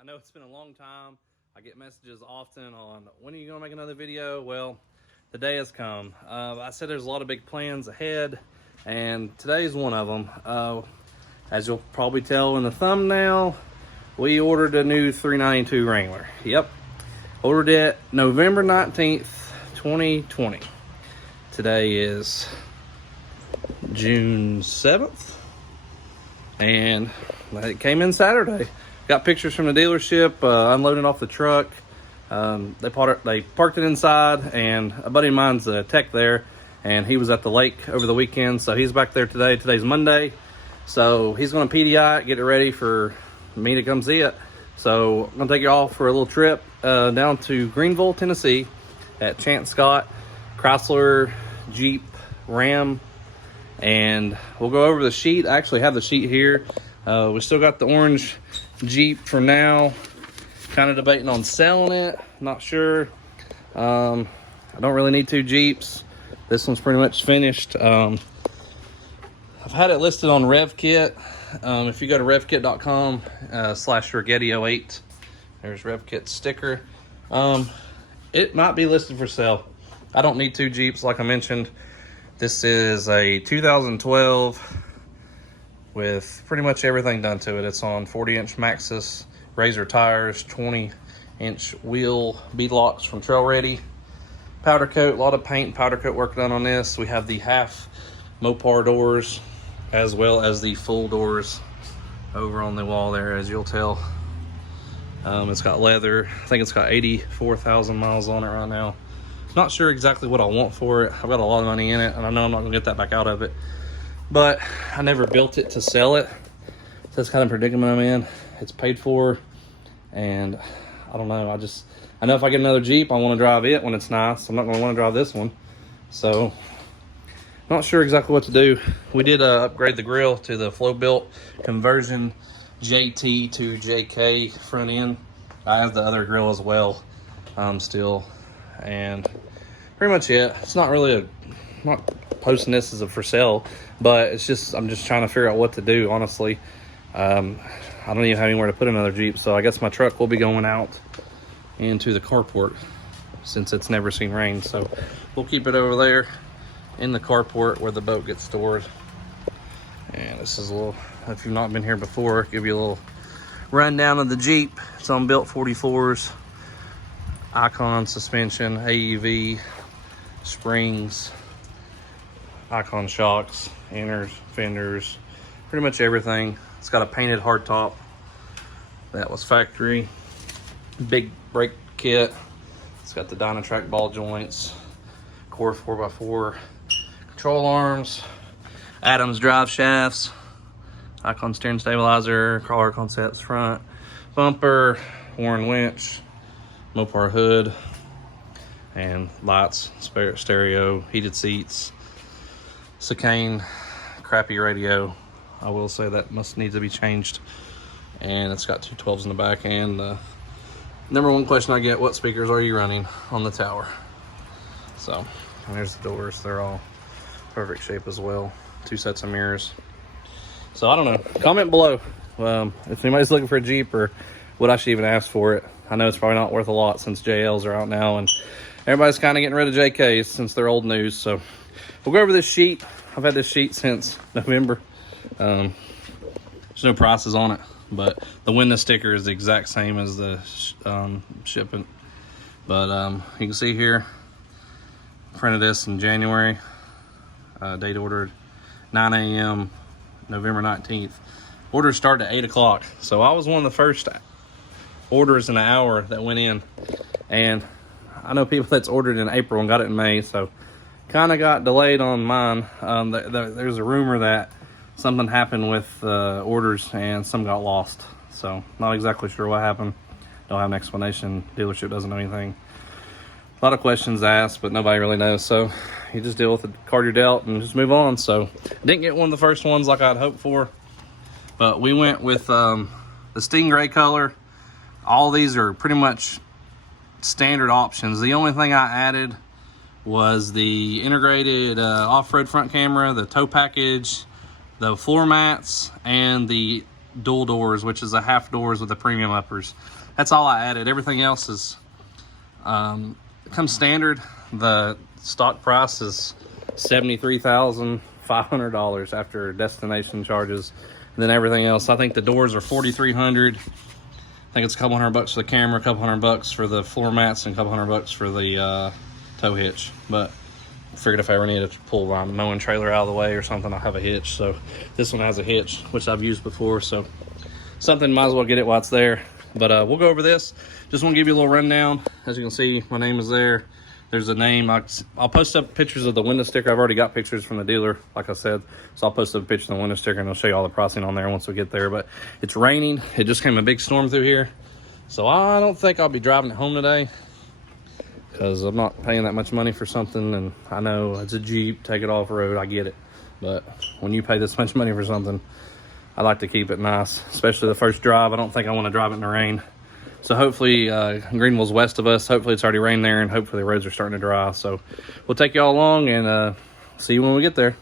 I know it's been a long time. I get messages often on when are you gonna make another video? Well, the day has come. I said there's a lot of big plans ahead, and today's one of them. As you'll probably tell in the thumbnail, we ordered a new 392 Wrangler. Yep, ordered it November 19th, 2020. Today is June 7th, and it came in Saturday. Got pictures from the dealership, unloading off the truck. They parked it inside, and a buddy of mine's a tech there, and he was at the lake over the weekend, so he's back there today. Today's Monday, so he's going to PDI it, get it ready for me to come see it. So I'm going to take you all for a little trip down to Greenville, Tennessee at Cant Chrysler, Jeep, Ram, and we'll go over the sheet. I actually have the sheet here. We still got the orange Jeep for now. Kind of debating on selling it. Not sure. I don't really need two Jeeps. This one's pretty much finished. I've had it listed on RevKit. If you go to revkit.com /Rigetti08, there's RevKit sticker. It might be listed for sale. I don't need two Jeeps like I mentioned. This is a 2012 with pretty much everything done to it. It's on 40-inch Maxxis Razor tires, 20-inch wheel bead locks from Trail Ready. Powder coat, a lot of paint and powder coat work done on this. We have the half Mopar doors as well as the full doors over on the wall there, as you'll tell. It's got leather. I think it's got 84,000 miles on it right now. Not sure exactly what I want for it. I've got a lot of money in it, and I know I'm not gonna get that back out of it. But I never built it to sell it. So that's kind of predicament I'm in. It's paid for, and I don't know. I know if I get another Jeep, I want to drive it when it's nice. I'm not going to want to drive this one. So, not sure exactly what to do. We did upgrade the grill to the Flow Built conversion JT to JK front end. I have the other grill as well still, and pretty much it. It's not really not posting this as a for sale, but it's just I'm just trying to figure out what to do, honestly. I don't even have anywhere to put another Jeep, so I guess my truck will be going out into the carport since it's never seen rain. So we'll keep it over there in the carport where the boat gets stored. And this is a little, if you've not been here before, give you a little rundown of the Jeep. It's on built 44s, Icon suspension, AEV, springs, Icon shocks, inners, fenders, pretty much everything. It's got a painted hardtop that was factory. Big brake kit. It's got the Dynatrack ball joints, core 4x4, control arms, Adams drive shafts, Icon steering stabilizer, crawler concepts front, bumper, Warren winch, Mopar hood, and lights, stereo, heated seats, Cant, crappy radio. I will say that need to be changed. And it's got two 12s in the back. And number one question I get, what speakers are you running on the tower? So, and there's the doors. They're all perfect shape as well. Two sets of mirrors. So I don't know. Comment below if anybody's looking for a Jeep or what I should even ask for it. I know it's probably not worth a lot since JLs are out now, and everybody's kind of getting rid of JKs since they're old news. So we'll go over this sheet. I've had this sheet since November. There's no prices on it, but the window sticker is the exact same as the shipping. But you can see here, printed this in January, date ordered 9 a.m. November 19th. Orders start at 8 o'clock. So I was one of the first orders in an hour that went in, and I know people that's ordered in April and got it in May, so kind of got delayed on mine. There's a rumor that something happened with orders and some got lost. So not exactly sure what happened. Don't have an explanation. Dealership doesn't know anything. A lot of questions asked, but nobody really knows. So you just deal with the card you're dealt and just move on. So didn't get one of the first ones like I'd hoped for, but we went with the Stingray color. All these are pretty much standard options. The only thing I added was the integrated off-road front camera, the tow package, the floor mats, and the dual doors, which is a half doors with the premium uppers. That's all I added. Everything else is it comes standard. The stock price is $73,500 after destination charges, and then everything else. I think the doors are $4,300. I think it's a couple $100 for the camera, a couple $100 for the floor mats, and a couple $100 for the tow hitch. But I figured if I ever needed to pull my mowing trailer out of the way or something, I'll have a hitch. So this one has a hitch, which I've used before. So something, might as well get it while it's there. But we'll go over this. Just want to give you a little rundown. As you can see, my name is there. There's a name. I'll post up pictures of the window sticker. I've already got pictures from the dealer, like I said. So I'll post up a picture of the window sticker, and I'll show you all the pricing on there once we get there. But it's raining. It just came a big storm through here. So I don't think I'll be driving it home today, because I'm not paying that much money for something. And I know it's a Jeep, take it off road, I get it. But when you pay this much money for something, I like to keep it nice, especially the first drive. I don't think I want to drive it in the rain. So hopefully Greenville's west of us. Hopefully it's already rained there, and hopefully the roads are starting to dry. So we'll take y'all along and see you when we get there.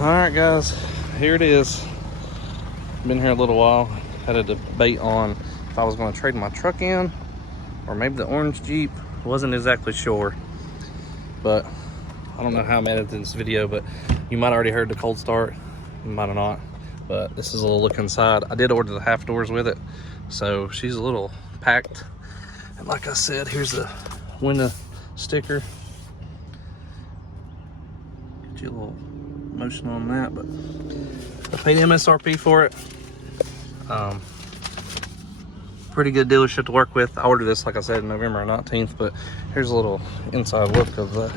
Alright guys, here it is. Been here a little while. Had a debate on if I was going to trade my truck in or maybe the orange Jeep. Wasn't exactly sure, but I don't know how I'm editing this video, but you might have already heard the cold start, you might have not. But this is a little look inside. I did order the half doors with it, so she's a little packed. And like I said, here's the window sticker. Get you a little motion on that, but I paid MSRP for it. Pretty good dealership to work with. I ordered this, like I said, November 19th, but here's a little inside look of the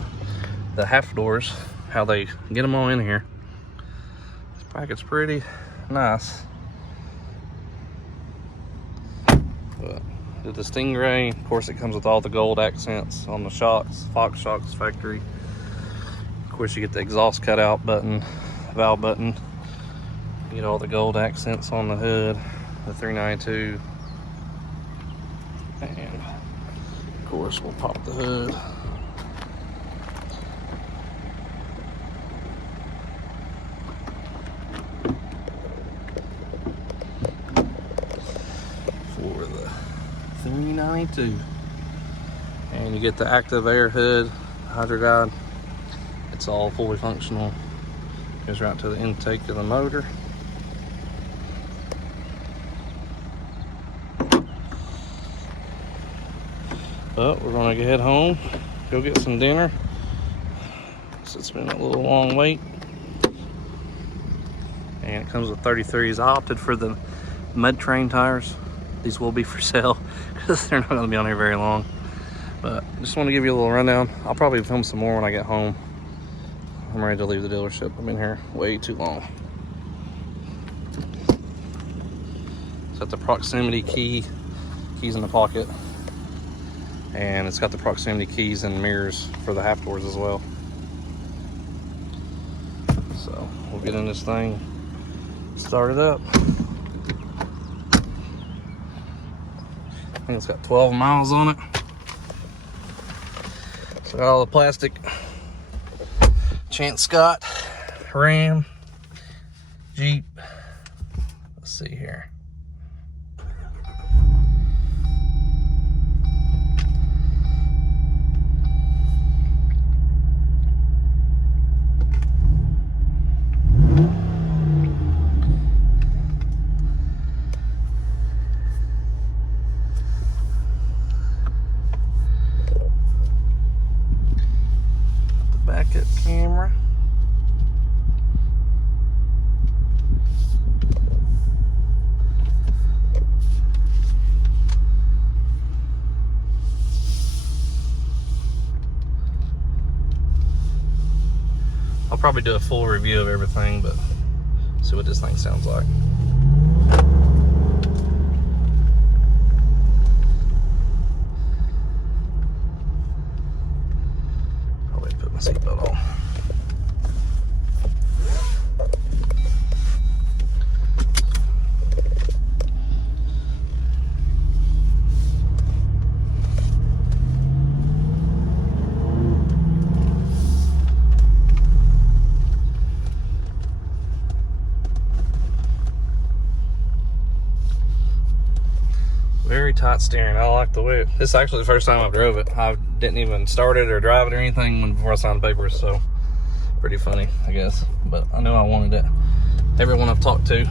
half doors, how they get them all in here. This packet's pretty nice. But the Stingray, of course, it comes with all the gold accents on the shocks, Fox Shocks factory. Of course, you get the exhaust cutout button, valve button. You get all the gold accents on the hood, the 392. And of course, we'll pop the hood. For the 392. And you get the active air hood, hydro guide. It's all fully functional. Goes right to the intake of the motor. But we're gonna head home, go get some dinner. So it's been a little long wait. And it comes with 33s. I opted for the mud train tires. These will be for sale because they're not gonna be on here very long. But just want to give you a little rundown. I'll probably film some more when I get home. I'm ready to leave the dealership. I've been here way too long. It's got the proximity key, keys in the pocket. And it's got the proximity keys and mirrors for the half doors as well. So we'll get in this thing, start it up. I think it's got 12 miles on it. So got all the plastic. Cant Scott, Ram, Jeep, see here. The backup camera. I'll probably do a full review of everything, but see what this thing sounds like. I'll wait to put my seatbelt on. Very tight steering. I like the way this is actually the first time I've drove it. I didn't even start it or drive it or anything before I signed the papers, so pretty funny, I guess. But I knew I wanted it. Everyone I've talked to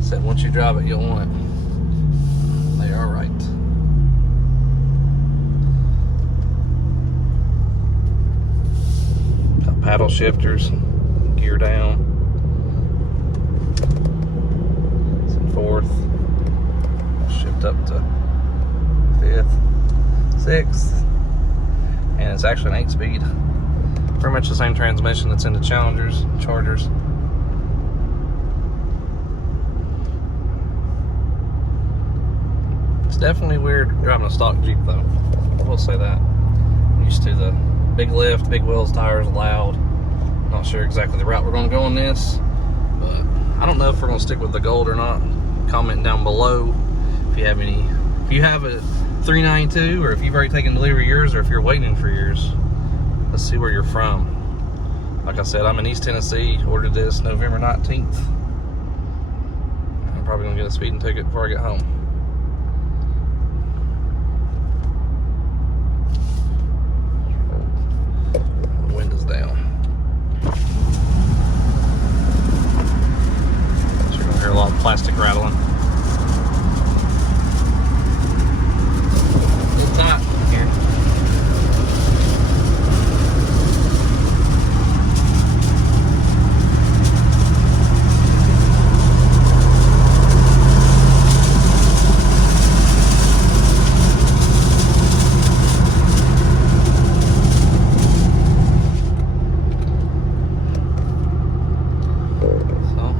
said once you drive it, you'll want it. They are right. Got paddle shifters, gear down. It's in fourth. Shift up to fifth, sixth, and it's actually an 8-speed. Pretty much the same transmission that's in the Chargers. It's definitely weird driving a stock Jeep though, I will say that. I'm used to the big lift, big wheels, tires, loud. Not sure exactly the route we're going to go on this, but I don't know if we're going to stick with the gold or not. Comment down below if you have any, if you have a 392 or if you've already taken delivery of yours or if you're waiting for yours. Let's see where you're from. Like I said, I'm in East Tennessee, ordered this November 19th. I'm probably gonna get a speeding ticket before I get home. The windows down. So you're gonna hear a lot of plastic rattling. Tight here. So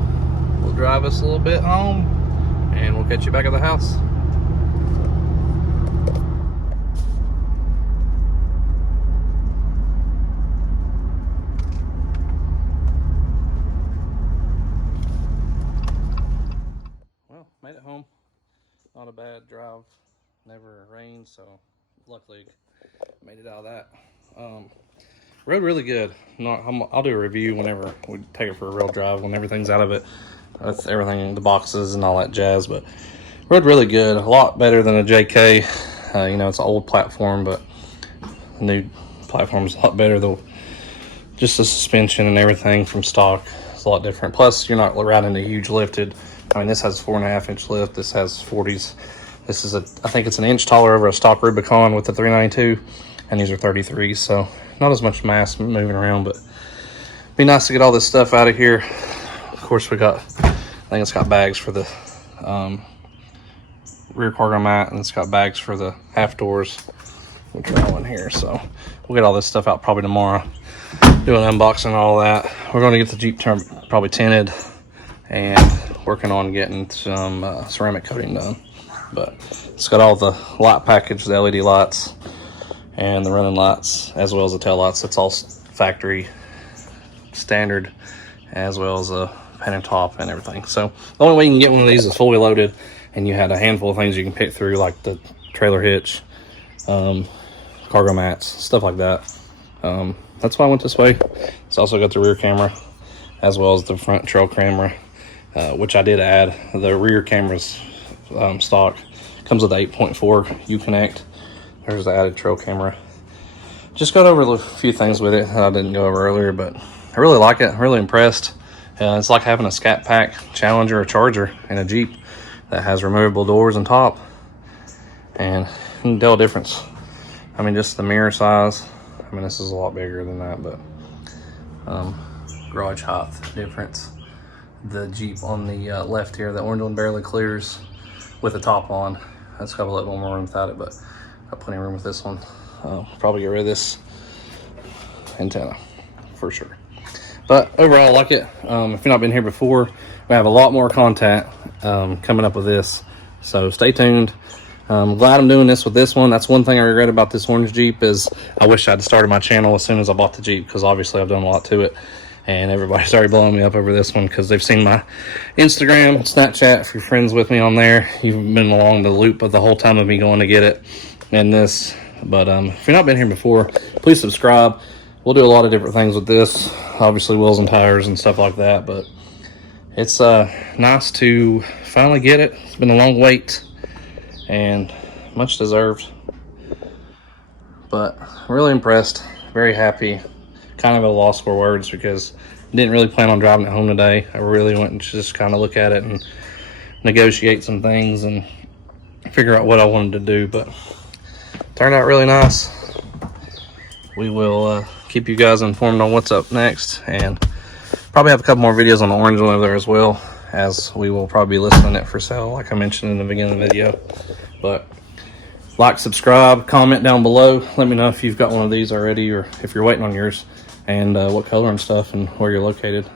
we'll drive us a little bit home and we'll catch you back at the house. Made it home. Not a bad drive. Never rained, so luckily made it out of that. Rode really good. I'll do a review whenever we take it for a real drive when everything's out of it. That's everything, the boxes and all that jazz. But rode really good. A lot better than a JK. You know, it's an old platform, but the new platform's a lot better though. Just the suspension and everything from stock is a lot different. Plus, you're not riding a huge lifted. I mean, this has 4.5-inch lift. This has 40s. This is I think it's an inch taller over a stock Rubicon with the 392, and these are 33s. So not as much mass moving around, but be nice to get all this stuff out of here. Of course, we got, I think it's got bags for the rear cargo mat, and it's got bags for the half doors, which are all in here. So we'll get all this stuff out probably tomorrow. Do an unboxing and all that. We're going to get the Jeep probably tinted and working on getting some ceramic coating done. But it's got all the light package, the LED lights and the running lights, as well as the tail lights. It's all factory standard, as well as a painted top and everything. So the only way you can get one of these is fully loaded, and you had a handful of things you can pick through, like the trailer hitch, cargo mats, stuff like that. That's why I went this way. It's also got the rear camera as well as the front trail camera which I did add. The rear camera's stock. Comes with the 8.4 Uconnect. There's the added trail camera. Just got over a few things with it that I didn't go over earlier, but I really like it. I'm really impressed. It's like having a Scat Pack Challenger or Charger in a Jeep that has removable doors on top. And you can tell a difference. I mean, just the mirror size. I mean, this is a lot bigger than that, but garage height difference. The Jeep on the left here, the orange one barely clears with the top on. That's got a little more room without it, but got plenty of room with this one. Probably get rid of this antenna for sure. But overall, I like it. If you've not been here before, we have a lot more content coming up with this, so stay tuned. I'm glad I'm doing this with this one. That's one thing I regret about this orange Jeep is I wish I'd started my channel as soon as I bought the Jeep, because obviously I've done a lot to it, and everybody's already blowing me up over this one because they've seen my Instagram, Snapchat. If you're friends with me on there, you've been along the loop of the whole time of me going to get it and this. But if you've not been here before, please subscribe. We'll do a lot of different things with this, obviously wheels and tires and stuff like that, but it's nice to finally get it. It's been a long wait and much deserved, but really impressed, very happy, kind of at a loss for words because I didn't really plan on driving it home today. I really went and just kind of look at it and negotiate some things and figure out what I wanted to do, but turned out really nice. We will keep you guys informed on what's up next, and probably have a couple more videos on the orange one over there as well, as we will probably be listing it for sale like I mentioned in the beginning of the video. But like, subscribe, comment down below, let me know if you've got one of these already or if you're waiting on yours, and what color and stuff and where you're located.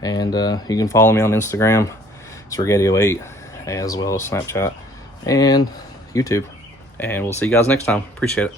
And you can follow me on Instagram, it's Rigetti08, as well as Snapchat and YouTube. And we'll see you guys next time. Appreciate it.